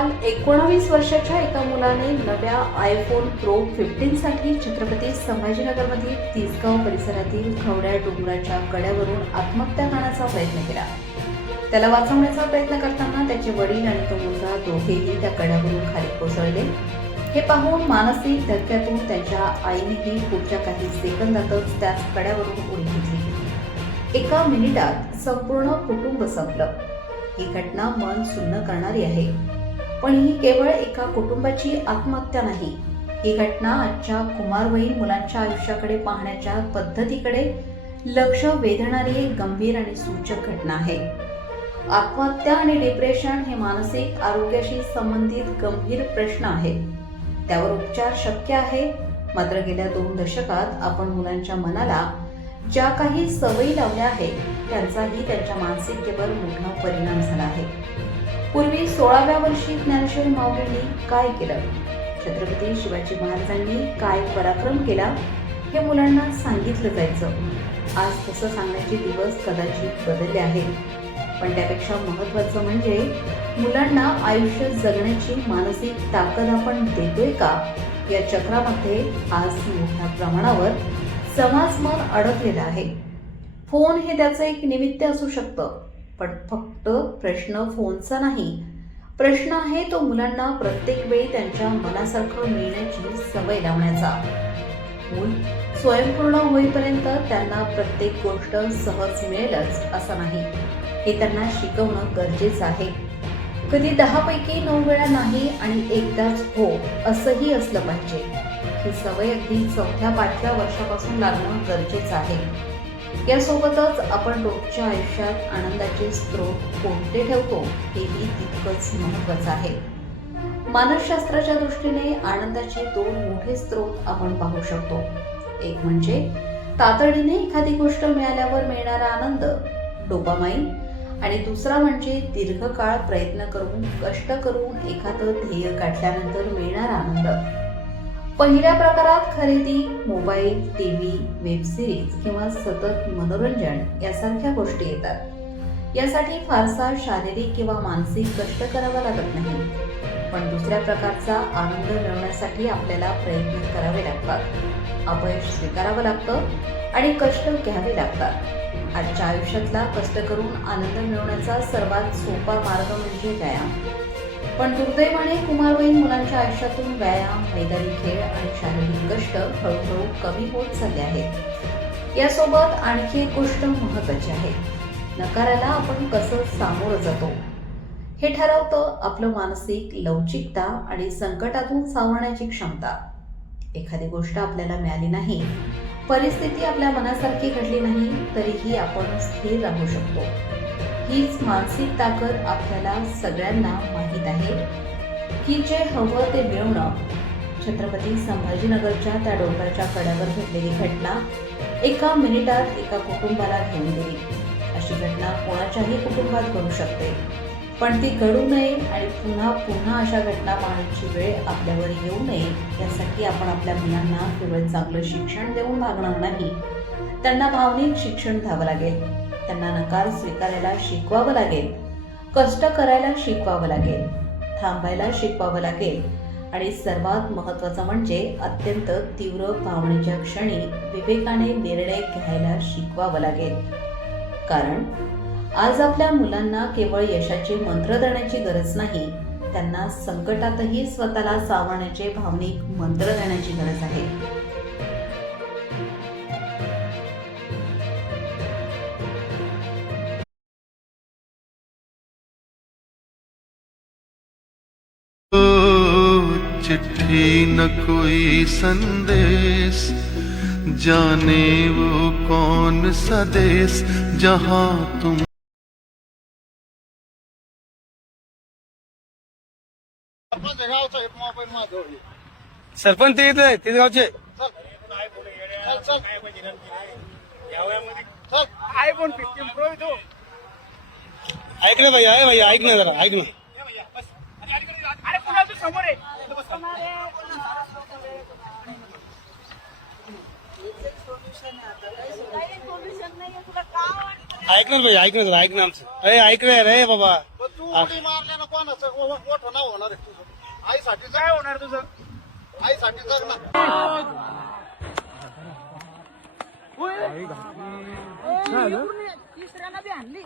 काल 19 वर्षाच्या एका मुलाने नव्या आयफोन प्रो 15 साठी छत्रपती संभाजीनगरमधील तिसगाव परिसरातील खवड्या डोंगराच्या कड्यावरून आत्महत्या करण्याचा प्रयत्न केला. त्याला वाचवण्याचा प्रयत्न करताना त्याचे वडील आणि तो मुलगा दोघेही त्या कड्यावरून खाली कोसळले. हे पाहून मानसिक धक्क्यातून त्यांच्या आईनेही पुढच्या काही सेकंदातच त्याच कड्यावरून उडी घेतली. एका मिनिटात संपूर्ण कुटुंब संपलं. ही घटना मन सुन्न करणारी आहे, पण ही केवळ एका कुटुंबाची आत्महत्या नाही. ही घटना आजच्या कुमारवयीन मुलांच्या आयुष्याकडे पाहण्याच्या पद्धतीकडे लक्ष वेधणारी एक गंभीर आणि सूचक घटना आहे. आत्महत्या आणि डिप्रेशन हे मानसिक आरोग्याशी संबंधित गंभीर प्रश्न आहेत. त्यावर उपचार शक्य आहे, मात्र गेल्या 2 दशकात आपण मुलांच्या मनाला ज्या काही सवयी लावल्या आहेत त्यांचाही त्यांच्या मानसिकतेवर मोठा परिणाम झाला आहे. पूर्वी 16व्या वर्षी ज्ञानेश्वर माऊलींनी काय केलं, छत्रपती शिवाजी महाराजांनी काय पराक्रम केला हे मुलांना सांगितलं जायचं. आज तसं सांगण्याचे दिवस कदाचित बदलले आहेत, पण त्यापेक्षा महत्त्वाचं म्हणजे मुलांना आयुष्य जगण्याची मानसिक ताकद आपण देतोय का, या चक्रामध्ये आज मोठ्या प्रमाणावर समाज मन अडकलेला आहे. फोन हे त्याचं एक निमित्त असू शकतं, पण फक्त प्रश्न फोनचा नाही. प्रश्न आहे तो मुलांना प्रत्येक वेळी त्यांच्या मनासारखं मिळण्याची सवय लावण्याचा. मूल स्वयंपूर्ण होईपर्यंत त्यांना प्रत्येक गोष्ट सहज मिळेलच असं नाही, हे त्यांना शिकवणं गरजेचं आहे. कधी 10 पैकी 9 वेळा नाही आणि एकदाच हो असंही असलं पाहिजे. ही सवय अगदी 4-5व्या वर्षापासून लागणं गरजेचं आहे. यासोबतच आपण रोजच्या आयुष्यात आनंदाचे स्रोत कोणते ठेवतो हेही तितकंच महत्त्वाचं आहे. मानसशास्त्राच्या दृष्टीने आनंदाचे 2 मोठे स्रोत आपण पाहू शकतो. एक म्हणजे तातडीने एखादी गोष्ट मिळाल्यावर मिळणारा आनंद, डोपामाइन, आणि दुसरा म्हणजे दीर्घकाळ प्रयत्न करून कष्ट करून एखादं ध्येय गाठल्यानंतर मिळणारा आनंद. पहिल्या प्रकारात खरेदी, मोबाईल, टीव्ही, वेब सिरीज किंवा सतत मनोरंजन यासारख्या गोष्टी येतात. यासाठी फारसा शारीरिक किंवा मानसिक कष्ट करावा लागत नाही, पण दुसऱ्या प्रकारचा आनंद मिळवण्यासाठी आपल्याला प्रयत्न करावे लागतात, अपयश स्वीकारावं लागतं आणि कष्ट घ्यावे लागतात. आजच्या आयुष्यातला कष्ट करून आनंद मिळवण्याचा सर्वात सोपा मार्ग म्हणजे व्यायाम. पण दुर्दैवाने कुमारवयीन मुलांच्या आयुष्यातून व्यायाम, मैदानी खेळ आणि शारीरिक कष्ट हळूहळू कमी होत चालले आहेत. यासोबत आणखी एक गोष्ट महत्त्वाची आहे. नकाराला आपण कसं सामोरं जातो हे ठरवतं आपलं मानसिक लवचिकता आणि संकटातून सावरण्याची क्षमता. एखादी गोष्ट आपल्याला मिळाली नाही, परिस्थिती आपल्या मनासारखी घडली नाही, तरीही आपण स्थिर राहू शकतो. हीच मानसिक ताकद आपल्याला सगळ्यांना माहीत आहे की जे हवं ते मिळवणं. छत्रपती संभाजीनगरच्या त्या डोंगराच्या कड्यावर घडलेली घटना एका मिनिटात एका कुटुंबाला घेऊन गेली. अशी घटना कोणाच्याही कुटुंबात घडू शकते, पण ती घडू नये आणि पुन्हा पुन्हा अशा घटना पाहण्याची वेळ आपल्यावर येऊ नये यासाठी आपण आपल्या मुलांना केवळ चांगलं शिक्षण देऊन भागणार नाही, त्यांना भावनिक शिक्षण द्यावं लागेल. त्यांना नकार स्वीकारायला शिकवावं लागेल, कष्ट करायला शिकवावं लागेल, थांबायला शिकवावं लागेल आणि सर्वात महत्त्वाचं म्हणजे अत्यंत तीव्र भावनेच्या क्षणी विवेकाने निर्णय घ्यायला शिकवावं लागेल. कारण आज आपल्या मुलांना केवळ यशाचे मंत्र देण्याची गरज नाही, त्यांना संकटातही स्वतःला सावरण्याचे भावनिक मंत्र देण्याची गरज आहे. चिट्ठी न कोई संदेश, जाने वो कौन सा देश जहां तुम. सरपंच ते इथे तेच गावचे आयफोन 15 प्रो तो ऐक ना भैया, भैया ऐक ना जरा, ऐक ना. अरे पुन्हा तू समोर आहे. ऐक ना भैया, ऐक ना जरा, ऐक ना आमचं. अरे ऐक रे बाबा, तू उडी मारल्या ना कोणाचं मोठं नाव होणार आहे तुझं. आईसाठी जग, काय होणार तुझं? आईसाठी जग ना. तिसऱ्याला बी आणली